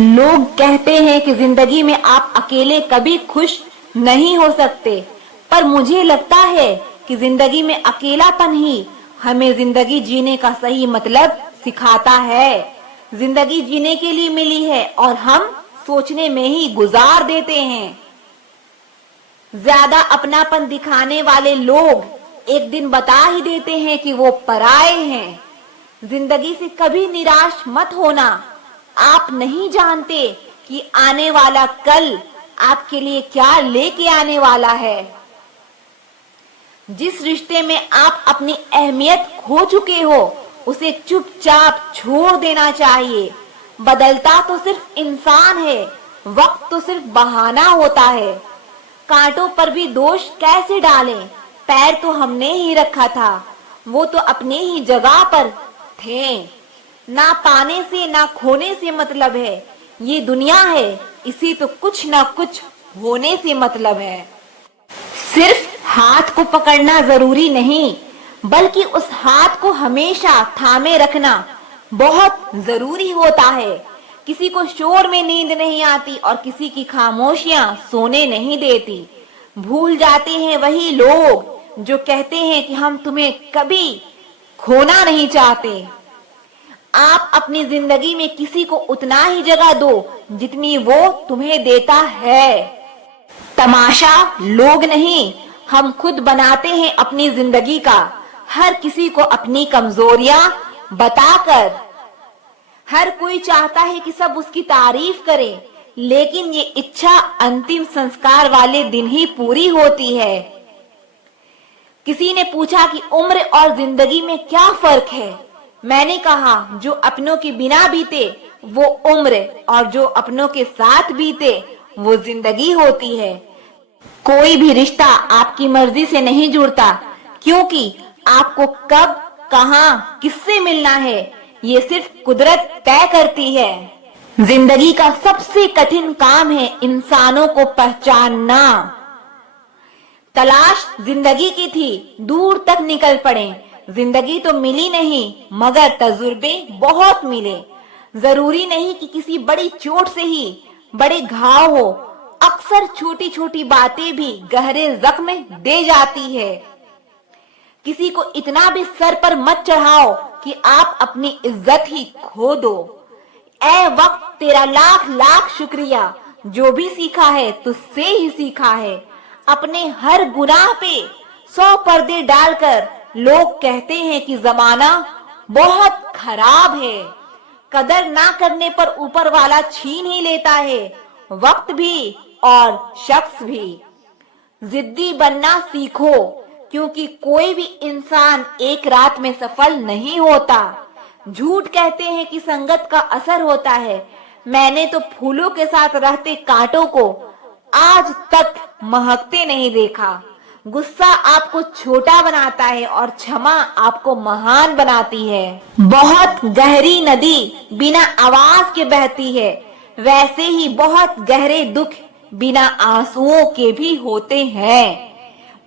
लोग कहते हैं कि जिंदगी में आप अकेले कभी खुश नहीं हो सकते, पर मुझे लगता है कि जिंदगी में अकेलापन ही हमें जिंदगी जीने का सही मतलब सिखाता है। जिंदगी जीने के लिए मिली है और हम सोचने में ही गुजार देते हैं। ज्यादा अपनापन दिखाने वाले लोग एक दिन बता ही देते हैं कि वो पराए हैं। जिंदगी से कभी निराश मत होना। आप नहीं जानते कि आने वाला कल आपके लिए क्या लेके आने वाला है। जिस रिश्ते में आप अपनी अहमियत खो चुके हो, उसे चुपचाप छोड़ देना चाहिए। बदलता तो सिर्फ इंसान है, वक्त तो सिर्फ बहाना होता है। कांटों पर भी दोष कैसे डालें? पैर तो हमने ही रखा था, वो तो अपने ही जगह पर थे। ना पाने से ना खोने से मतलब है, ये दुनिया है, इसी तो कुछ ना कुछ होने से मतलब है। सिर्फ हाथ को पकड़ना जरूरी नहीं, बल्कि उस हाथ को हमेशा थामे रखना बहुत जरूरी होता है। किसी को शोर में नींद नहीं आती और किसी की खामोशियां सोने नहीं देती। भूल जाते हैं वही लोग जो कहते हैं कि हम तुम्हें कभी खोना नहीं चाहते। आप अपनी जिंदगी में किसी को उतना ही जगह दो जितनी वो तुम्हें देता है। तमाशा लोग नहीं, हम खुद बनाते हैं अपनी जिंदगी का। हर किसी को अपनी कमजोरियां बताकर। हर कोई चाहता है कि सब उसकी तारीफ करें, लेकिन ये इच्छा अंतिम संस्कार वाले दिन ही पूरी होती है। किसी ने पूछा कि उम्र और जिंदगी में क्या फर्क है? मैंने कहा, जो अपनों के बिना बीते वो उम्र, और जो अपनों के साथ बीते वो जिंदगी होती है। कोई भी रिश्ता आपकी मर्जी से नहीं जुड़ता, क्योंकि आपको कब, कहां, किससे मिलना है ये सिर्फ कुदरत तय करती है। जिंदगी का सबसे कठिन काम है इंसानों को पहचानना। तलाश जिंदगी की थी, दूर तक निकल पड़े। जिंदगी तो मिली नहीं, मगर तजुर्बे बहुत मिले। जरूरी नहीं कि किसी बड़ी चोट से ही बड़े घाव हो। अक्सर छोटी छोटी बातें भी गहरे जख्म दे जाती है। किसी को इतना भी सर पर मत चढ़ाओ कि आप अपनी इज्जत ही खो दो। ऐ वक्त तेरा लाख लाख शुक्रिया, जो भी सीखा है तुझसे ही सीखा है। अपने हर गुनाह पे 100 पर्दे डालकर लोग कहते हैं कि जमाना बहुत खराब है। कदर ना करने पर ऊपर वाला छीन ही लेता है, वक्त भी और शख्स भी। जिद्दी बनना सीखो, क्योंकि कोई भी इंसान एक रात में सफल नहीं होता। झूठ कहते हैं कि संगत का असर होता है। मैंने तो फूलों के साथ रहते कांटों को आज तक महकते नहीं देखा। गुस्सा आपको छोटा बनाता है और क्षमा आपको महान बनाती है। बहुत गहरी नदी बिना आवाज के बहती है, वैसे ही बहुत गहरे दुख बिना आंसुओं के भी होते हैं।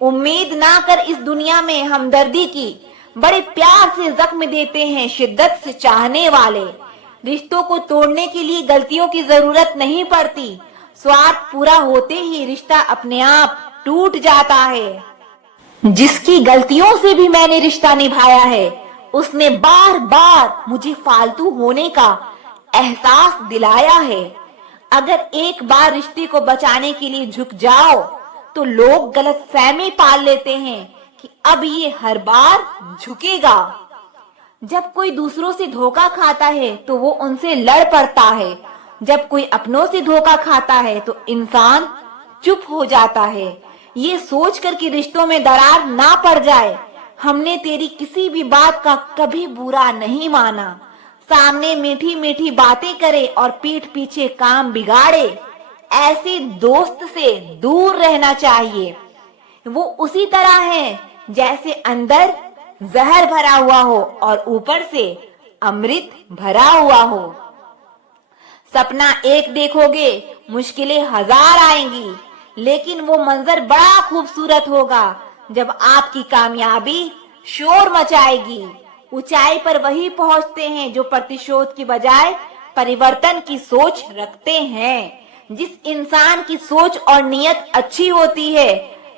उम्मीद ना कर इस दुनिया में हमदर्दी की, बड़े प्यार से जख्म देते हैं शिद्दत से चाहने वाले। रिश्तों को तोड़ने के लिए गलतियों की जरूरत नहीं पड़ती। स्वार्थ पूरा होते ही रिश्ता अपने आप टूट जाता है। जिसकी गलतियों से भी मैंने रिश्ता निभाया है, उसने बार बार मुझे फालतू होने का एहसास दिलाया है। अगर एक बार रिश्ते को बचाने के लिए झुक जाओ, तो लोग गलतफहमी पाल लेते हैं कि अब ये हर बार झुकेगा। जब कोई दूसरों से धोखा खाता है तो वो उनसे लड़ पड़ता है। जब कोई अपनों से धोखा खाता है तो इंसान चुप हो जाता है, ये सोचकर कि रिश्तों में दरार ना पड़ जाए। हमने तेरी किसी भी बात का कभी बुरा नहीं माना। सामने मीठी मीठी बातें करे और पीठ पीछे काम बिगाड़े, ऐसे दोस्त से दूर रहना चाहिए। वो उसी तरह है जैसे अंदर जहर भरा हुआ हो और ऊपर से अमृत भरा हुआ हो। सपना एक देखोगे, मुश्किलें 1000 आएंगी, लेकिन वो मंजर बड़ा खूबसूरत होगा जब आपकी कामयाबी शोर मचाएगी। ऊंचाई पर वही पहुंचते हैं जो प्रतिशोध की बजाय परिवर्तन की सोच रखते हैं। जिस इंसान की सोच और नीयत अच्छी होती है,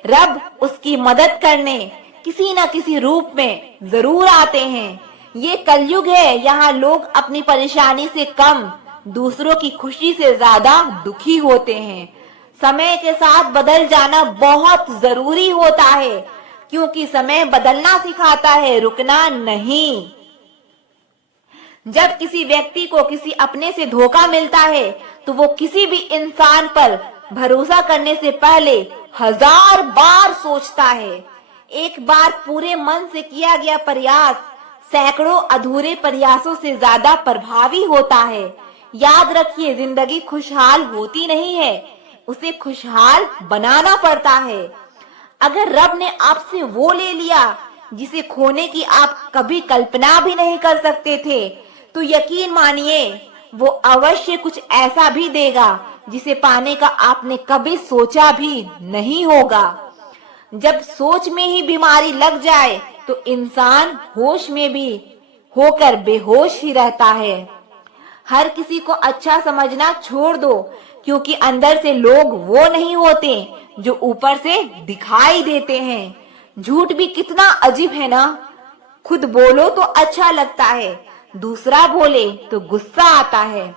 रब उसकी मदद करने किसी न किसी रूप में जरूर आते हैं। ये कलयुग है, यहाँ लोग अपनी परेशानी से कम दूसरों की खुशी से ज्यादा दुखी होते हैं। समय के साथ बदल जाना बहुत जरूरी होता है, क्योंकि समय बदलना सिखाता है, रुकना नहीं। जब किसी व्यक्ति को किसी अपने से धोखा मिलता है तो वो किसी भी इंसान पर भरोसा करने से पहले 1000 बार सोचता है। एक बार पूरे मन से किया गया प्रयास सैकड़ों अधूरे प्रयासों से ज्यादा प्रभावी होता है। याद रखिए, जिंदगी खुशहाल होती नहीं है, उसे खुशहाल बनाना पड़ता है। अगर रब ने आपसे वो ले लिया जिसे खोने की आप कभी कल्पना भी नहीं कर सकते थे, तो यकीन मानिए वो अवश्य कुछ ऐसा भी देगा जिसे पाने का आपने कभी सोचा भी नहीं होगा। जब सोच में ही बीमारी लग जाए तो इंसान होश में भी होकर बेहोश ही रहता है। हर किसी को अच्छा समझना छोड़ दो, क्योंकि अंदर से लोग वो नहीं होते जो ऊपर से दिखाई देते हैं। झूठ भी कितना अजीब है ना, खुद बोलो तो अच्छा लगता है, दूसरा बोले तो गुस्सा आता है।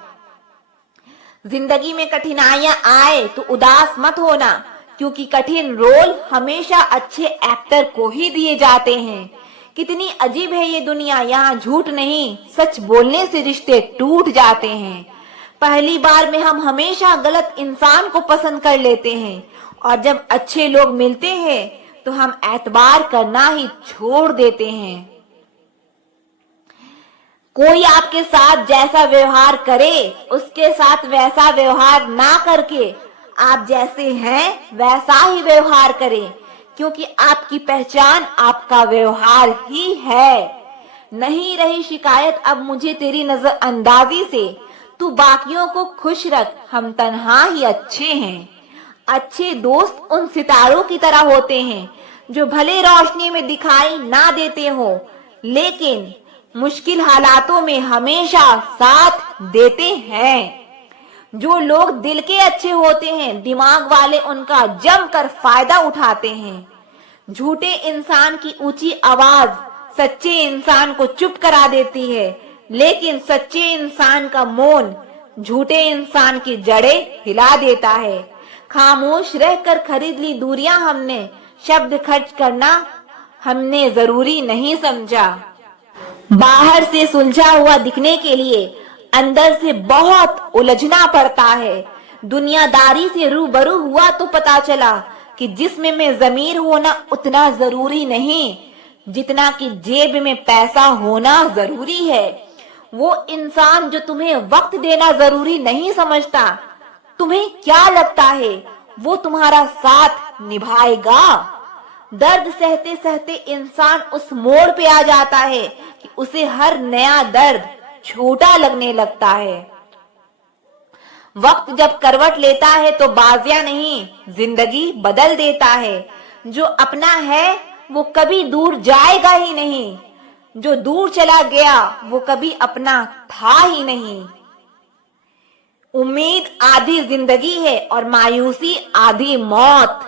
जिंदगी में कठिनाइयां आए तो उदास मत होना, क्योंकि कठिन रोल हमेशा अच्छे एक्टर को ही दिए जाते हैं। कितनी अजीब है ये दुनिया, यहाँ झूठ नहीं सच बोलने से रिश्ते टूट जाते हैं। पहली बार में हम हमेशा गलत इंसान को पसंद कर लेते हैं, और जब अच्छे लोग मिलते हैं तो हम एतबार करना ही छोड़ देते हैं। कोई आपके साथ जैसा व्यवहार करे, उसके साथ वैसा व्यवहार ना करके आप जैसे हैं वैसा ही व्यवहार करें, क्योंकि आपकी पहचान आपका व्यवहार ही है। नहीं रही शिकायत अब मुझे तेरी नजरअंदाजी से, तू बाकियों को खुश रख, हम तन्हा ही अच्छे हैं। अच्छे दोस्त उन सितारों की तरह होते हैं जो भले रोशनी में दिखाई ना देते हो, लेकिन मुश्किल हालातों में हमेशा साथ देते हैं। जो लोग दिल के अच्छे होते हैं, दिमाग वाले उनका जमकर फायदा उठाते हैं। झूठे इंसान की ऊंची आवाज सच्चे इंसान को चुप करा देती है, लेकिन सच्चे इंसान का मौन झूठे इंसान की जड़ें हिला देता है। खामोश रहकर खरीद ली दूरियां हमने, शब्द खर्च करना हमने जरूरी नहीं समझा। बाहर से सुलझा हुआ दिखने के लिए अंदर से बहुत उलझना पड़ता है। दुनियादारी से रूबरू हुआ तो पता चला कि जिस्म में ज़मीर होना उतना जरूरी नहीं जितना कि जेब में पैसा होना जरूरी है। वो इंसान जो तुम्हें वक्त देना जरूरी नहीं समझता, तुम्हें क्या लगता है वो तुम्हारा साथ निभाएगा? दर्द सहते सहते इंसान उस मोड़ पे आ जाता है कि उसे हर नया दर्द छोटा लगने लगता है। वक्त जब करवट लेता है तो बाजियां नहीं, जिंदगी बदल देता है। जो अपना है वो कभी दूर जाएगा ही नहीं, जो दूर चला गया वो कभी अपना था ही नहीं। उम्मीद आधी जिंदगी है और मायूसी आधी मौत।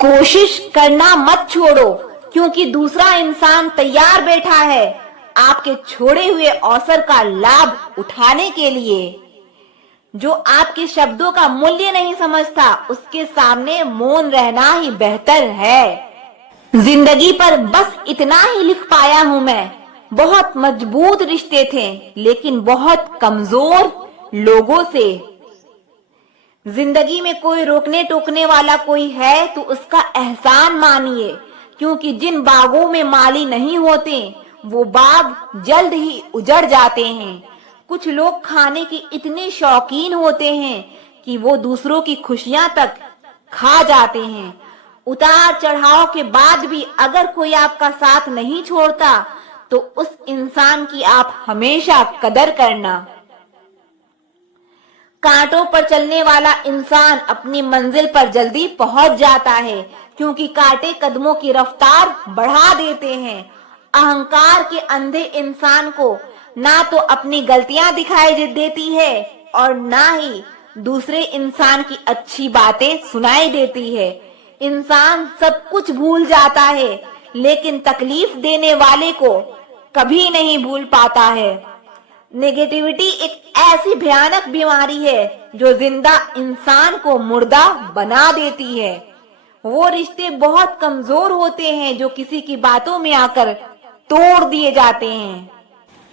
कोशिश करना मत छोड़ो, क्योंकि दूसरा इंसान तैयार बैठा है आपके छोड़े हुए अवसर का लाभ उठाने के लिए। जो आपके शब्दों का मूल्य नहीं समझता, उसके सामने मौन रहना ही बेहतर है। जिंदगी पर बस इतना ही लिख पाया हूँ मैं। बहुत मजबूत रिश्ते थे, लेकिन बहुत कमजोर लोगों से। जिंदगी में कोई रोकने टोकने वाला कोई है तो उसका एहसान मानिए, क्योंकि जिन बागों में माली नहीं होते वो बाग जल्द ही उजड़ जाते हैं। कुछ लोग खाने के इतने शौकीन होते हैं कि वो दूसरों की खुशियां तक खा जाते हैं। उतार चढ़ाव के बाद भी अगर कोई आपका साथ नहीं छोड़ता तो उस इंसान की आप हमेशा कदर करना। कांटों पर चलने वाला इंसान अपनी मंजिल पर जल्दी पहुंच जाता है, क्योंकि कांटे कदमों की रफ्तार बढ़ा देते हैं। अहंकार के अंधे इंसान को ना तो अपनी गलतियां दिखाई देती है और ना ही दूसरे इंसान की अच्छी बातें सुनाई देती है। इंसान सब कुछ भूल जाता है, लेकिन तकलीफ देने वाले को कभी नहीं भूल पाता है। नेगेटिविटी एक ऐसी भयानक बीमारी है जो जिंदा इंसान को मुर्दा बना देती है। वो रिश्ते बहुत कमजोर होते हैं जो किसी की बातों में आकर तोड़ दिए जाते हैं।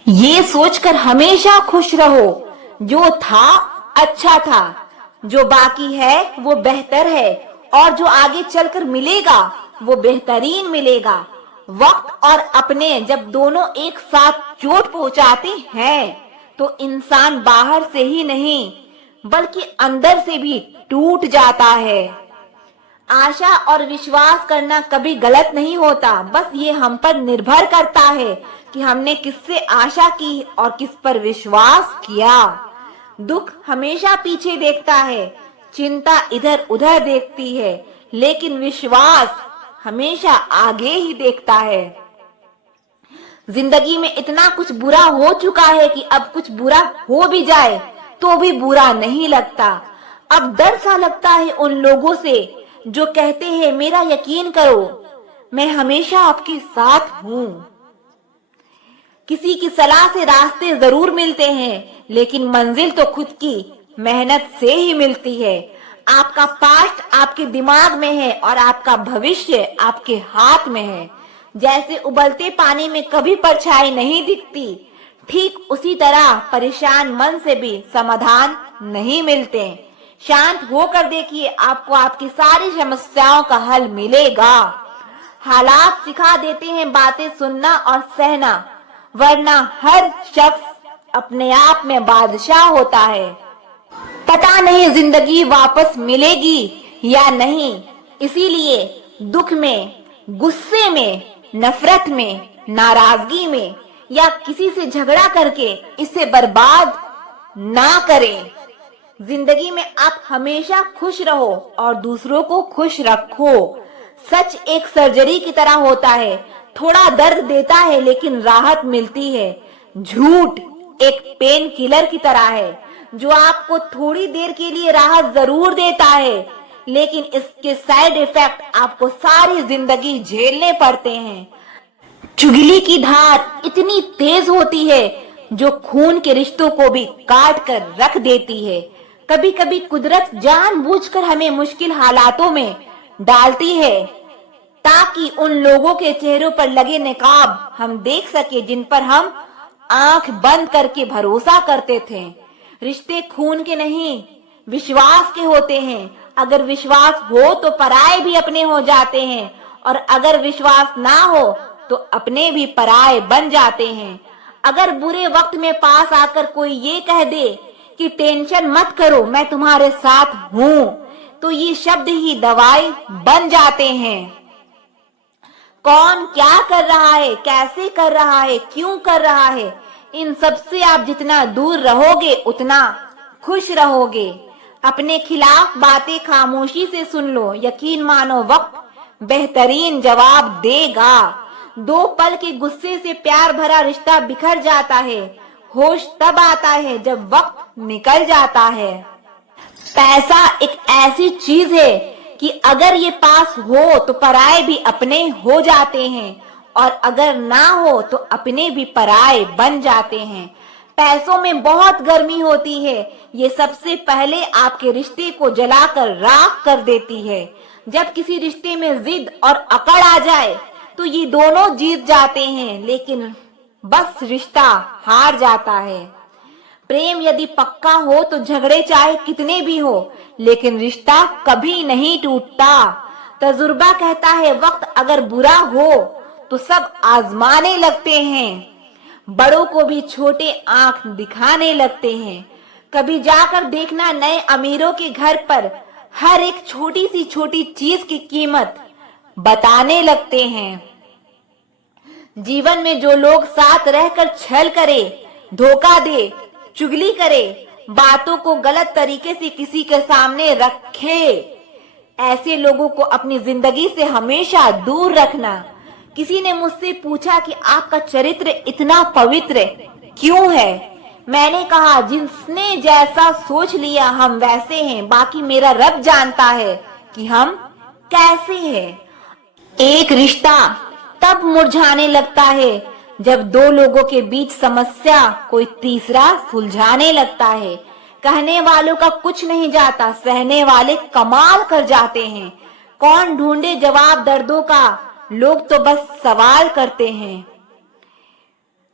ये सोचकर हमेशा खुश रहो, जो था अच्छा था, जो बाकी है वो बेहतर है और जो आगे चलकर मिलेगा वो बेहतरीन मिलेगा। वक्त और अपने जब दोनों एक साथ चोट पहुंचाते हैं तो इंसान बाहर से ही नहीं बल्कि अंदर से भी टूट जाता है। आशा और विश्वास करना कभी गलत नहीं होता, बस ये हम पर निर्भर करता है कि हमने किससे आशा की और किस पर विश्वास किया। दुख हमेशा पीछे देखता है, चिंता इधर उधर देखती है, लेकिन विश्वास हमेशा आगे ही देखता है। जिंदगी में इतना कुछ बुरा हो चुका है कि अब कुछ बुरा हो भी जाए तो भी बुरा नहीं लगता। अब डर सा लगता है उन लोगों से जो कहते हैं मेरा यकीन करो, मैं हमेशा आपके साथ हूँ। किसी की सलाह से रास्ते जरूर मिलते हैं, लेकिन मंजिल तो खुद की मेहनत से ही मिलती है। आपका पास्ट आपके दिमाग में है और आपका भविष्य आपके हाथ में है। जैसे उबलते पानी में कभी परछाई नहीं दिखती, ठीक उसी तरह परेशान मन से भी समाधान नहीं मिलते। शांत होकर देखिए, आपको आपकी सारी समस्याओं का हल मिलेगा। हालात सिखा देते हैं बातें सुनना और सहना, वरना हर शख्स अपने आप में बादशाह होता है। पता नहीं जिंदगी वापस मिलेगी या नहीं, इसीलिए दुख में, गुस्से में, नफरत में, नाराजगी में या किसी से झगड़ा करके इसे बर्बाद ना करें। जिंदगी में आप हमेशा खुश रहो और दूसरों को खुश रखो। सच एक सर्जरी की तरह होता है, थोड़ा दर्द देता है लेकिन राहत मिलती है। झूठ एक पेन किलर की तरह है जो आपको थोड़ी देर के लिए राहत जरूर देता है, लेकिन इसके साइड इफेक्ट आपको सारी जिंदगी झेलने पड़ते हैं। चुगली की धार इतनी तेज होती है जो खून के रिश्तों को भी काट कर रख देती है। कभी कभी कुदरत जानबूझकर हमें मुश्किल हालातों में डालती है ताकि उन लोगों के चेहरों पर लगे नकाब हम देख सके जिन पर हम आंख बंद करके भरोसा करते थे। रिश्ते खून के नहीं, विश्वास के होते हैं। अगर विश्वास हो तो पराये भी अपने हो जाते हैं, और अगर विश्वास ना हो तो अपने भी पराये बन जाते हैं। अगर बुरे वक्त में पास आकर कोई ये कह दे कि टेंशन मत करो, मैं तुम्हारे साथ हूँ, तो ये शब्द ही दवाई बन जाते हैं। कौन क्या कर रहा है, कैसे कर रहा है, क्यों कर रहा है, इन सब से आप जितना दूर रहोगे उतना खुश रहोगे। अपने खिलाफ बातें खामोशी से सुन लो, यकीन मानो वक्त बेहतरीन जवाब देगा। दो पल के गुस्से से प्यार भरा रिश्ता बिखर जाता है। होश तब आता है जब वक्त निकल जाता है। पैसा एक ऐसी चीज है कि अगर ये पास हो तो पराये भी अपने हो जाते हैं, और अगर ना हो तो अपने भी पराये बन जाते हैं। पैसों में बहुत गर्मी होती है, ये सबसे पहले आपके रिश्ते को जलाकर राख कर देती है। जब किसी रिश्ते में जिद और अकड़ आ जाए तो ये दोनों जीत जाते हैं, लेकिन बस रिश्ता हार जाता है। प्रेम यदि पक्का हो तो झगड़े चाहे कितने भी हो, लेकिन रिश्ता कभी नहीं टूटता। तजुर्बा कहता है वक्त अगर बुरा हो तो सब आजमाने लगते हैं, बड़ों को भी छोटे आंख दिखाने लगते हैं। कभी जाकर देखना नए अमीरों के घर पर हर एक छोटी सी छोटी चीज की कीमत बताने लगते हैं। जीवन में जो लोग साथ रहकर छल करे, धोखा दे, चुगली करे, बातों को गलत तरीके से किसी के सामने रखे, ऐसे लोगों को अपनी जिंदगी से हमेशा दूर रखना। किसी ने मुझसे पूछा कि आपका चरित्र इतना पवित्र क्यों है? मैंने कहा, जिसने जैसा सोच लिया हम वैसे हैं, बाकी मेरा रब जानता है कि हम कैसे हैं। एक रिश्ता तब मुरझाने लगता है जब दो लोगों के बीच समस्या कोई तीसरा सुलझाने लगता है। कहने वालों का कुछ नहीं जाता, सहने वाले कमाल कर जाते हैं। कौन ढूंढे जवाब दर्दों का, लोग तो बस सवाल करते हैं।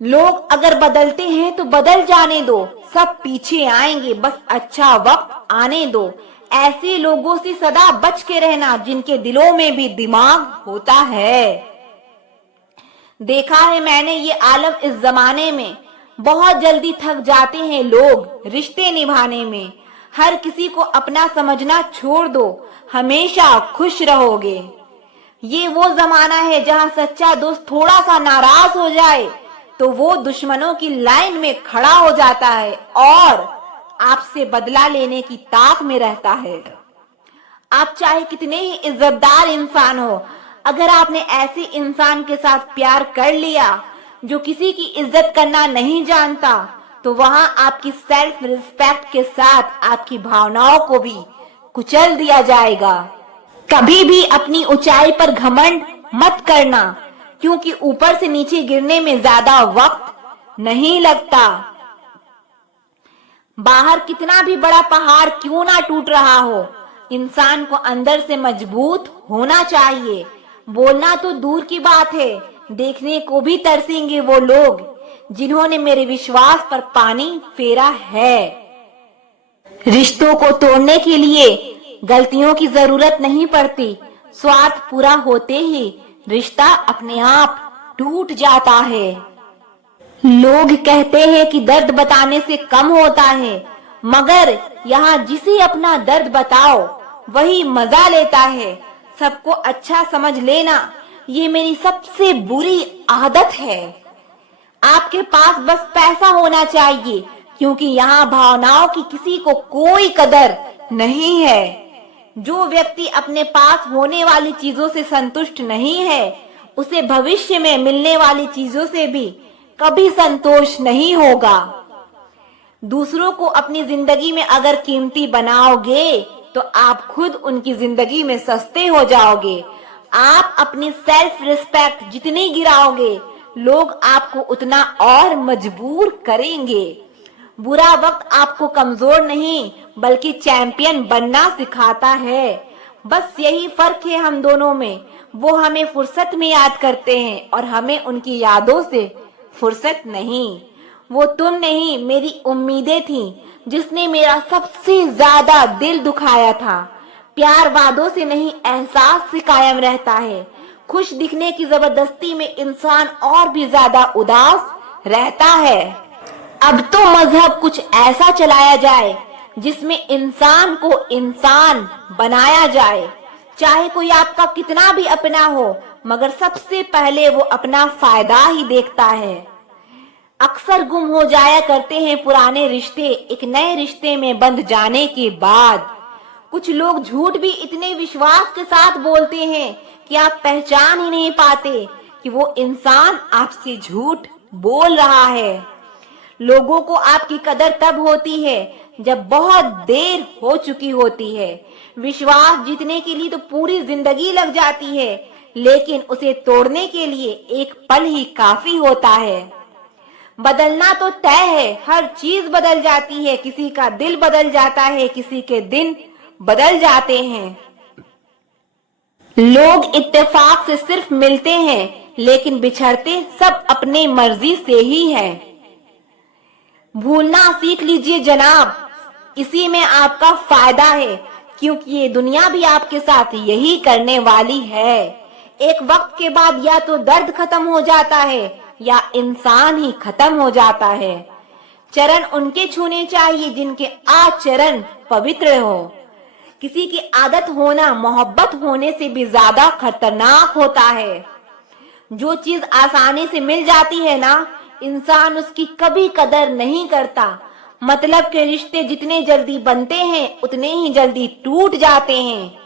लोग अगर बदलते हैं तो बदल जाने दो, सब पीछे आएंगे, बस अच्छा वक्त आने दो। ऐसे लोगों से सदा बच के रहना जिनके दिलों में भी दिमाग होता है। देखा है मैंने ये आलम इस जमाने में, बहुत जल्दी थक जाते हैं लोग रिश्ते निभाने में। हर किसी को अपना समझना छोड़ दो, हमेशा खुश रहोगे। ये वो जमाना है जहां सच्चा दोस्त थोड़ा सा नाराज हो जाए तो वो दुश्मनों की लाइन में खड़ा हो जाता है और आपसे बदला लेने की ताक में रहता है। आप चाहे कितने ही इज्जतदार इंसान हो, अगर आपने ऐसे इंसान के साथ प्यार कर लिया जो किसी की इज्जत करना नहीं जानता, तो वहां आपकी सेल्फ रिस्पेक्ट के साथ आपकी भावनाओं को भी कुचल दिया जाएगा। कभी भी अपनी ऊंचाई पर घमंड मत करना, क्योंकि ऊपर से नीचे गिरने में ज्यादा वक्त नहीं लगता। बाहर कितना भी बड़ा पहाड़ क्यों ना टूट रहा हो, इंसान को अंदर से मजबूत होना चाहिए। बोलना तो दूर की बात है, देखने को भी तरसेंगे वो लोग जिन्होंने मेरे विश्वास पर पानी फेरा है। रिश्तों को तोड़ने के लिए गलतियों की जरूरत नहीं पड़ती, स्वार्थ पूरा होते ही रिश्ता अपने आप टूट जाता है। लोग कहते हैं कि दर्द बताने से कम होता है, मगर यहाँ जिसे अपना दर्द बताओ वही मजा लेता है। सबको अच्छा समझ लेना ये मेरी सबसे बुरी आदत है। आपके पास बस पैसा होना चाहिए, क्योंकि यहाँ भावनाओं की किसी को कोई कदर नहीं है। जो व्यक्ति अपने पास होने वाली चीजों से संतुष्ट नहीं है, उसे भविष्य में मिलने वाली चीजों से भी कभी संतोष नहीं होगा। दूसरों को अपनी जिंदगी में अगर कीमती बनाओगे तो आप खुद उनकी जिंदगी में सस्ते हो जाओगे। आप अपनी सेल्फ रिस्पेक्ट जितनी गिराओगे, लोग आपको उतना और मजबूर करेंगे। बुरा वक्त आपको कमजोर नहीं बल्कि चैंपियन बनना सिखाता है। बस यही फर्क है हम दोनों में, वो हमें फुर्सत में याद करते हैं और हमें उनकी यादों से फुर्सत नहीं। वो तुम नहीं, मेरी उम्मीदें थी जिसने मेरा सबसे ज्यादा दिल दुखाया था। प्यार वादों से नहीं, एहसास से कायम रहता है। खुश दिखने की जबरदस्ती में इंसान और भी ज्यादा उदास रहता है। अब तो मजहब कुछ ऐसा चलाया जाए जिसमें इंसान को इंसान बनाया जाए। चाहे कोई आपका कितना भी अपना हो, मगर सबसे पहले वो अपना फायदा ही देखता है। अक्सर गुम हो जाया करते हैं पुराने रिश्ते एक नए रिश्ते में बंध जाने के बाद। कुछ लोग झूठ भी इतने विश्वास के साथ बोलते हैं कि आप पहचान ही नहीं पाते कि वो इंसान आपसे झूठ बोल रहा है। लोगों को आपकी कदर तब होती है जब बहुत देर हो चुकी होती है। विश्वास जीतने के लिए तो पूरी जिंदगी लग जाती है, लेकिन उसे तोड़ने के लिए एक पल ही काफी होता है। बदलना तो तय है, हर चीज बदल जाती है, किसी का दिल बदल जाता है, किसी के दिन बदल जाते हैं। लोग इत्तेफाक से सिर्फ मिलते हैं, लेकिन बिछड़ते सब अपने मर्जी से ही है। भूलना सीख लीजिए जनाब, इसी में आपका फायदा है, क्योंकि ये दुनिया भी आपके साथ यही करने वाली है। एक वक्त के बाद या तो दर्द खत्म हो जाता है या इंसान ही खत्म हो जाता है। चरण उनके छूने चाहिए जिनके आचरण पवित्र हो। किसी की आदत होना मोहब्बत होने से भी ज्यादा खतरनाक होता है। जो चीज आसानी से मिल जाती है ना, इंसान उसकी कभी कदर नहीं करता। मतलब के रिश्ते जितने जल्दी बनते हैं उतने ही जल्दी टूट जाते हैं।